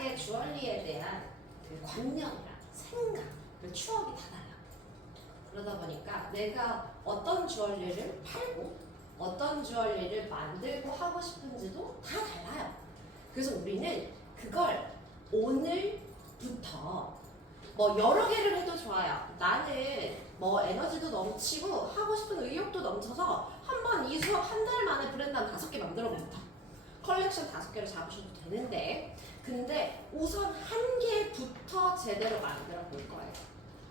각각의 주얼리에 대한 그 관념이랑 생각, 그 추억이 다 달라요. 그러다 보니까 내가 어떤 주얼리를 팔고 어떤 주얼리를 만들고 하고 싶은지도 다 달라요. 그래서 우리는 그걸 오늘부터 뭐 여러 개를 해도 좋아요. 나는 뭐 에너지도 넘치고 하고 싶은 의욕도 넘쳐서 한번 이 수업 한 달 만에 브랜드 한 5개 만들어 본다. 컬렉션 5개를 잡으셔도 되는데, 근데 우선 한 개부터 제대로 만들어 볼 거예요.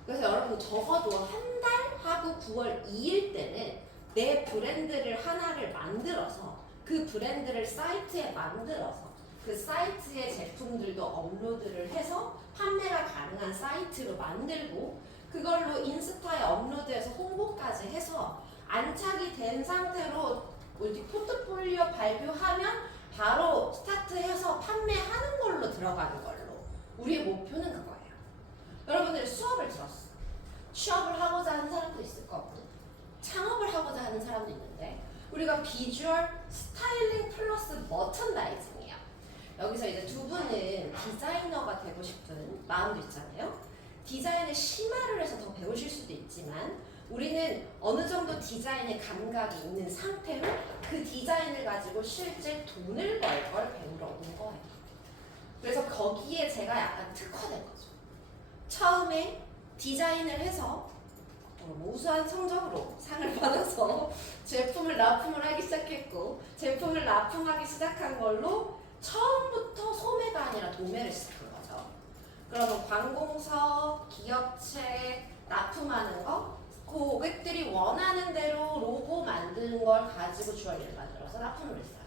그래서 여러분 적어도 한 달 하고 9월 2일 때는 내 브랜드를 하나를 만들어서 그 브랜드를 사이트에 만들어서 그 사이트의 제품들도 업로드를 해서 판매가 가능한 사이트로 만들고 그걸로 인스타에 업로드해서 홍보까지 해서 안착이 된 상태로 우리 포트폴리오 발표하면 바로 스타트해서 판매하는 걸로 들어가는 걸로 우리의 목표는 그거예요. 여러분들이 수업을 들었어. 취업을 하고자 하는 사람도 있을 거고 창업을 하고자 하는 사람도 있는데 우리가 비주얼 스타일링 플러스 머천다이징이에요. 여기서 이제 두 분은 디자이너가 되고 싶은 마음도 있잖아요. 디자인을 심화를 해서 더 배우실 수도 있지만 우리는 어느 정도 디자인의 감각이 있는 상태로 그 디자인을 가지고 실제 돈을 벌 걸 배우러 온 거예요. 그래서 거기에 제가 약간 특화된 거죠. 처음에 디자인을 해서 우수한 성적으로 상을 받아서 제품을 납품을 하기 시작했고 제품을 납품하기 시작한 걸로 처음부터 소매가 아니라 도매를 시작한 거죠. 그러면 관공서, 기업체 납품하는 거 고객들이 원하는 대로 로고 만드는 걸 가지고 주얼리를 만들어서 납품을 했어요.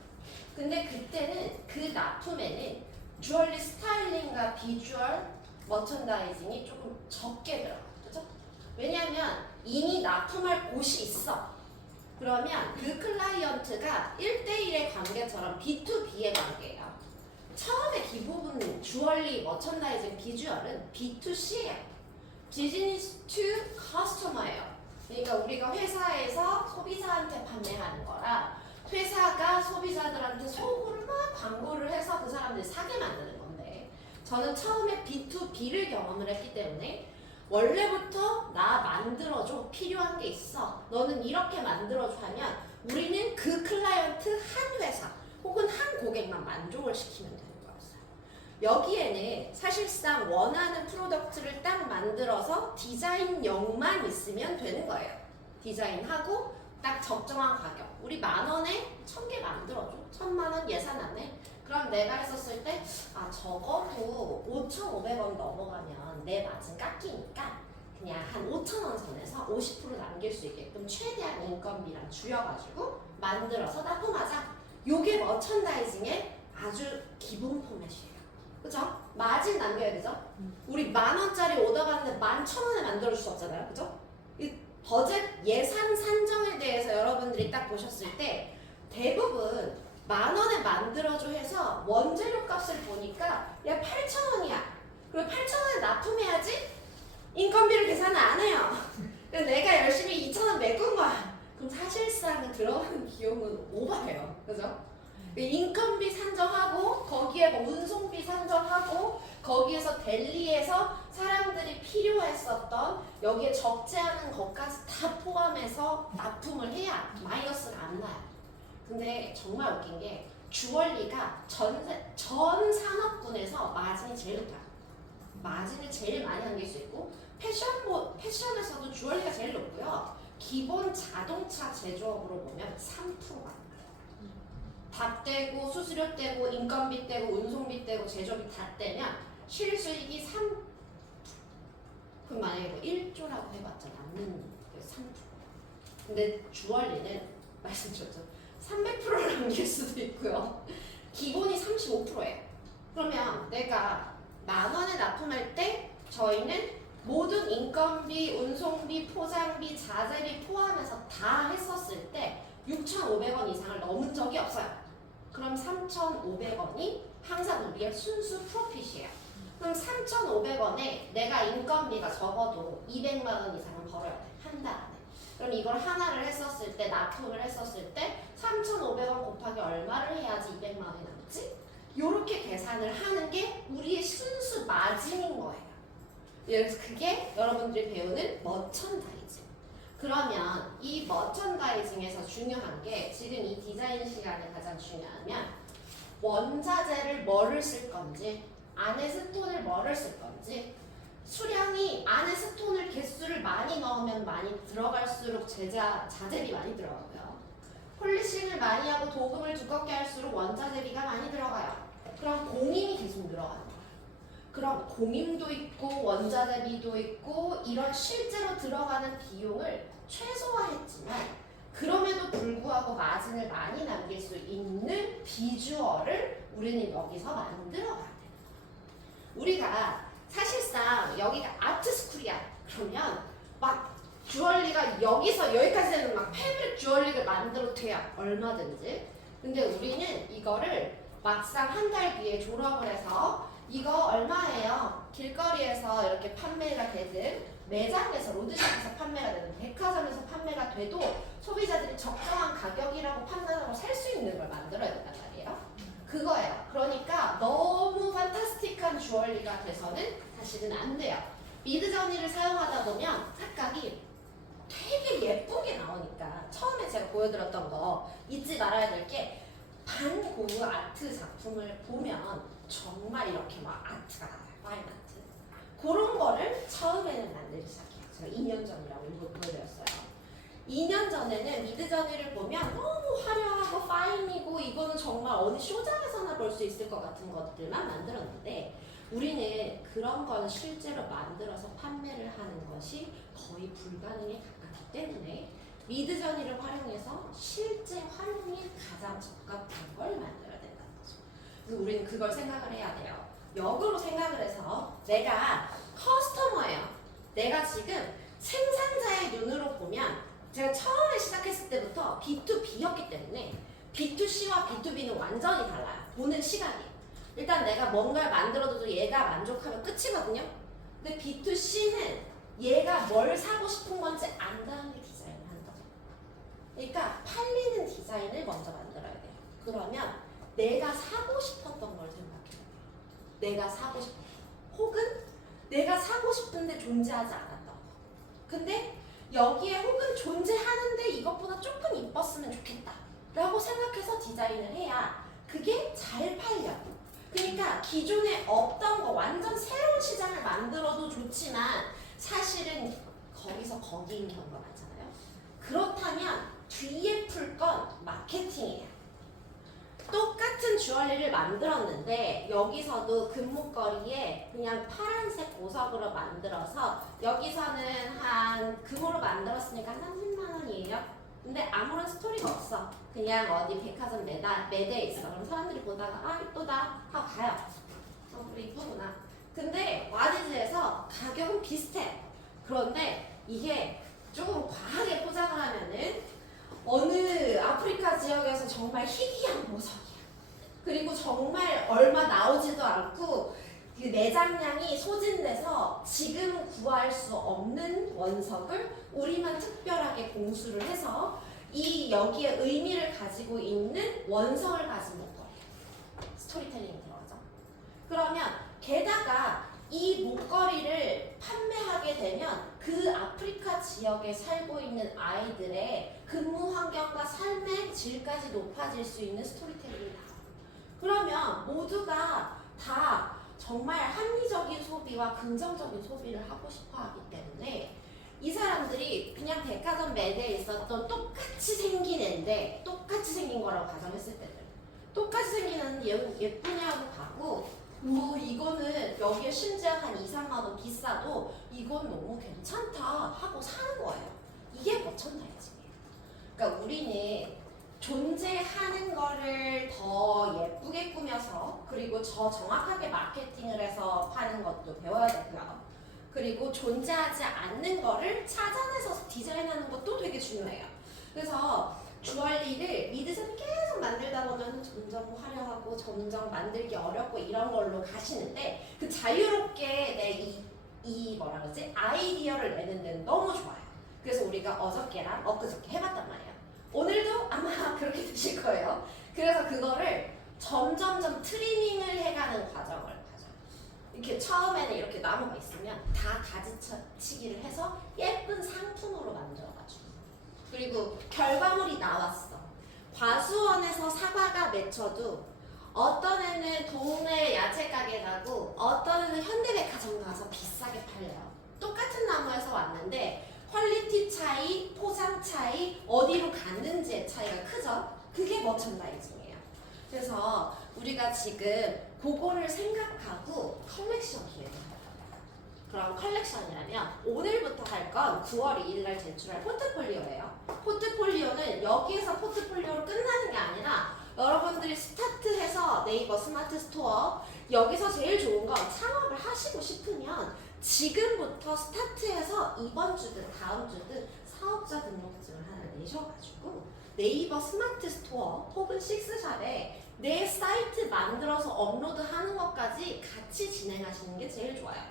근데 그때는 그 납품에는 주얼리 스타일링과 비주얼 머천다이징이 조금 적게 들어가요. 그죠? 왜냐하면 이미 납품할 곳이 있어. 그러면 그 클라이언트가 1대1의 관계처럼 B2B의 관계예요. 처음에 기부분 주얼리 머천다이징 비주얼은 B2C예요. 비즈니스 투 커스터머예요. 그러니까 우리가 회사에서 소비자한테 판매하는 거라 회사가 소비자들한테 속으로 막 광고를 해서 그 사람들이 사게 만드는 건데 저는 처음에 B2B를 경험을 했기 때문에 원래부터 나 만들어줘 필요한 게 있어 너는 이렇게 만들어줘 하면 우리는 그 클라이언트 한 회사 혹은 한 고객만 만족을 시키면 되는 거였어요. 여기에는 사실상 원하는 프로덕트를 딱 만들어서 디자인력만 있으면 되는 거예요. 디자인하고 딱 적정한 가격 우리 10,000원에 1000개 만들어줘 1000만원 예산 안에 그럼 내가 했었을 때 적어도 5,500원 넘어가면 내 마진 깎이니까 그냥 한 5,000원 선에서 50% 남길 수 있게끔 최대한 인건비랑 줄여가지고 만들어서 납품하자. 요게 머천다이징의 아주 기본 포맷이에요. 그죠? 마진 남겨야 되죠? 우리 10,000원짜리 오더 받는데 11,000원에 만들어줄 수 없잖아요. 그죠? 이 버젯 예산 산정에 대해서 여러분들이 딱 보셨을 때 대부분 10,000원에 만들어줘 해서 원재료 값을 보니까 야 8,000원이야. 그럼 8,000원에 납품해야지? 인건비를 계산을 안 해요. 그래서 내가 열심히 2,000원 메꾼 거야. 그럼 사실상 들어가는 비용은 오버해요. 그죠? 인건비 산정하고 거기에 뭐 운송비 산정하고 거기에서 델리에서 사람들이 필요했었던 여기에 적재 하는 것까지 다 포함해서 납품을 해야 마이너스가 안 나요. 근데 정말 웃긴 게 주얼리가 전 산업군에서 마진이 제일 높아요. 마진을 제일 많이 남길 수 있고 패션에서도 주얼리가 제일 높고요. 기본 자동차 제조업으로 보면 3%가 다 떼고 수수료 떼고 인건비 떼고 운송비 떼고 제조비 다 떼면 실수익이 3%. 그럼 만약에 뭐 1조라고 해봤자 남는 게 3%. 근데 주얼리는 말씀드렸죠. 300%를 남길 수도 있고요. 기본이 35%예요. 그러면 내가 10,000원에 납품할 때 저희는 모든 인건비, 운송비, 포장비, 자재비 포함해서 다 했었을 때 6,500원 이상을 넘은 적이 없어요. 그럼 3,500원이 항상 우리의 순수 프로핏이에요. 그럼 3,500원에 내가 인건비가 적어도 200만 원 이상은 벌어야 돼. 한 달 안에. 그럼 이걸 하나를 했었을 때 납품을 했었을 때 3,500원 곱하기 얼마를 해야지 200만 원이 남지? 요렇게 계산을 하는 게 우리의 순수 마진인 거예요. 그래서 그게 여러분들이 배우는 머천다이징. 그러면 이 머천다이징에서 중요한 게 지금 이 디자인 시간에 가장 중요하면 원자재를 뭐를 쓸 건지, 안에 스톤을 뭐를 쓸 건지, 수량이 안에 스톤을 개수를 많이 넣으면 많이 들어갈수록 자재비 많이 들어가고요. 폴리싱을 많이 하고 도금을 두껍게 할수록 원자재비가 많이 들어가요. 그럼 공임이 계속 늘어가는 거예요. 그럼 공임도 있고 원자재비도 있고 이런 실제로 들어가는 비용을 최소화했지만 그럼에도 불구하고 마진을 많이 남길 수 있는 비주얼을 우리는 여기서 만들어 가야 돼요. 우리가 사실상 여기가 아트스쿨이야. 그러면 막 주얼리가 여기서 여기까지 되는 막 패브릭 주얼리를 만들어도 돼요. 얼마든지. 근데 우리는 이거를 막상 한 달 뒤에 졸업을 해서 이거 얼마예요? 길거리에서 이렇게 판매가 되든 매장에서 로드샵에서 판매가 되든 백화점에서 판매가 돼도 소비자들이 적정한 가격이라고 판단하고 살 수 있는 걸 만들어야 된단 말이에요. 그거예요. 그러니까 너무 판타스틱한 주얼리가 돼서는 사실은 안 돼요. 미드저니를 사용하다 보면 착각이 되게 예쁘게 나오니까 처음에 제가 보여드렸던 거 잊지 말아야 될 게 반고흐 아트 작품을 보면 정말 이렇게 막 아트가 나와요. 파인 아트. 그런 거를 처음에는 만들기 시작해요. 제가 2년 전이라고 이거 보여드렸어요. 2년 전에는 미드저니를 보면 너무 화려하고 파인이고 이거는 정말 어느 쇼장에서나 볼 수 있을 것 같은 것들만 만들었는데 우리는 그런 거는 실제로 만들어서 판매를 하는 것이 거의 불가능에 가깝기 때문에 미드저니를 활용해서 실제 활용이 가장 적합한 걸 만들어야 된다는 거죠. 그래서 우리는 그걸 생각을 해야 돼요. 역으로 생각을 해서 내가 커스터머예요. 내가 지금 생산자의 눈으로 보면 제가 처음에 시작했을 때부터 B2B였기 때문에 B2C와 B2B는 완전히 달라요. 보는 시각이. 일단 내가 뭔가를 만들어도 얘가 만족하면 끝이거든요. 근데 B2C는 얘가 뭘 사고 싶은 건지 안 다는 게 디자인을 하는 거죠. 그러니까 팔리는 디자인을 먼저 만들어야 돼요. 그러면 내가 사고 싶었던 걸 생각해요. 내가 사고 싶었던 거. 혹은 내가 사고 싶은데 존재하지 않았던 거. 근데 여기에 혹은 존재하는데 이것보다 조금 이뻤으면 좋겠다 라고 생각해서 디자인을 해야 그게 잘 팔려요. 그러니까 기존에 없던 거 완전 새로운 시장을 만들어도 좋지만 사실은 거기서 거기인 경우가 많잖아요. 그렇다면 뒤에 풀 건 마케팅이에요. 똑같은 주얼리를 만들었는데 여기서도 금목걸이에 그냥 파란색 보석으로 만들어서 여기서는 한 금으로 만들었으니까 30만 원이에요. 근데 아무런 스토리가 없어. 그냥 어디 백화점 매대에 있어. 그럼 사람들이 보다가 아 이쁘다 하고 가요. 그래 이쁘구나. 근데 와디즈에서 가격은 비슷해. 그런데 이게 조금 과하게 포장을 하면은 어느 아프리카 지역에서 정말 희귀한 보석이야. 그리고 정말 얼마 나오지도 않고 그 매장량이 소진돼서 지금 구할 수 없는 원석을 우리만 특별하게 공수를 해서 이 여기에 의미를 가지고 있는 원석을 가진 목걸이에요. 스토리텔링이 들어가죠. 그러면 게다가 이 목걸이를 판매하게 되면 그 아프리카 지역에 살고 있는 아이들의 근무 환경과 삶의 질까지 높아질 수 있는 스토리텔링이 나와요. 그러면 모두가 다 정말 합리적인 소비와 긍정적인 소비를 하고 싶어 하기 때문에 이 사람들이 그냥 백화점 매대에 있었던 똑같이 생긴 애인데 똑같이 생긴 거라고 가정했을 때는 똑같이 생긴 애는 예쁘냐고 가고 뭐 이거는 여기에 심지어 한 2, 3만 원 비싸도 이건 너무 괜찮다 하고 사는 거예요. 이게 머천다이징이에요. 그러니까 우리는 존재하는 거를 더 예쁘게 꾸며서 그리고 더 정확하게 마케팅을 해서 파는 것도 배워야 되고요. 그리고 존재하지 않는 거를 찾아내서 디자인하는 것도 되게 중요해요. 그래서 주얼리를 미드저니 계속 만들다 보면 점점 화려하고 점점 만들기 어렵고 이런 걸로 가시는데 그 자유롭게 이 뭐라 그러지? 아이디어를 내는 데는 너무 좋아요. 그래서 우리가 어저께랑 엊그저께 해봤단 말이에요. 오늘도 아마 그렇게 되실 거예요. 그래서 그거를 점점점 트리밍을 해가는 과정을 가져요. 이렇게 처음에는 이렇게 나무가 있으면 다 가지치기를 해서 예쁜 상품으로 만들어가지고, 그리고 결과물이 나왔어. 과수원에서 사과가 맺혀도 어떤 애는 동네 야채 가게 가고 어떤 애는 현대백화점 가서 비싸게 팔려요. 똑같은 나무에서 왔는데 퀄리티 차이, 포장 차이, 어디로 갔는지의 차이가 크죠? 그게 머천다이징이에요. 그래서 우리가 지금 그거를 생각하고 컬렉션 기획을 해요. 그럼 컬렉션이라면 오늘부터 할 건 9월 2일 날 제출할 포트폴리오예요. 포트폴리오는 여기에서 포트폴리오로 끝나는 게 아니라 여러분들이 스타트해서 네이버 스마트 스토어, 여기서 제일 좋은 건 창업을 하시고 싶으면 지금부터 스타트해서 이번 주든 다음 주든 사업자 등록증을 하나 내셔가지고 네이버 스마트 스토어 혹은 식스샵에 내 사이트 만들어서 업로드하는 것까지 같이 진행하시는 게 제일 좋아요.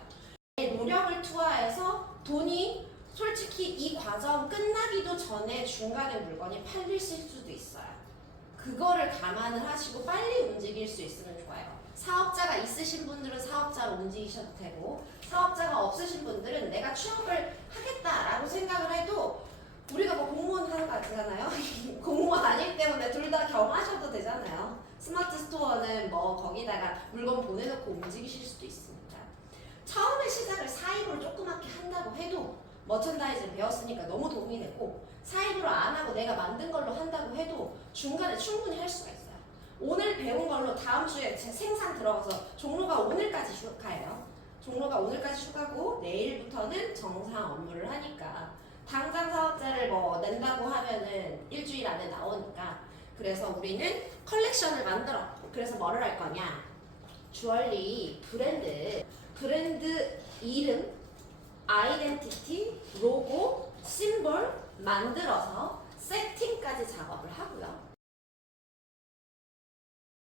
내 노력을 투하해서 돈이 솔직히 이 과정 끝나기도 전에 중간에 물건이 팔리실 수도 있어요. 그거를 감안을 하시고 빨리 움직일 수 있으면 좋아요. 사업자가 있으신 분들은 사업자로 움직이셔도 되고, 사업자가 없으신 분들은 내가 취업을 하겠다라고 생각을 해도 우리가 뭐 공무원 하는 거 아니잖아요. 공무원 아니기 때문에 둘 다 겸하셔도 되잖아요. 스마트 스토어는 뭐 거기다가 물건 보내놓고 움직이실 수도 있으니까. 처음에 시작을 사입으로 조그맣게 한다고 해도 머천다이즈를 배웠으니까 너무 도움이 되고, 사입으로 안 하고 내가 만든 걸로 한다고 해도 중간에 충분히 할 수가 있어요. 오늘 배운 걸로 다음 주에 제 생산 들어가서 종로가 오늘까지 휴가예요. 종로가 오늘까지 휴가고 내일부터는 정상 업무를 하니까 당장 사업자를 뭐 낸다고 하면은 일주일 안에 나오니까, 그래서 우리는 컬렉션을 만들어. 그래서 뭐를 할 거냐? 주얼리 브랜드 이름, 아이덴티티, 로고, 심볼 만들어서 세팅까지 작업을 하고요.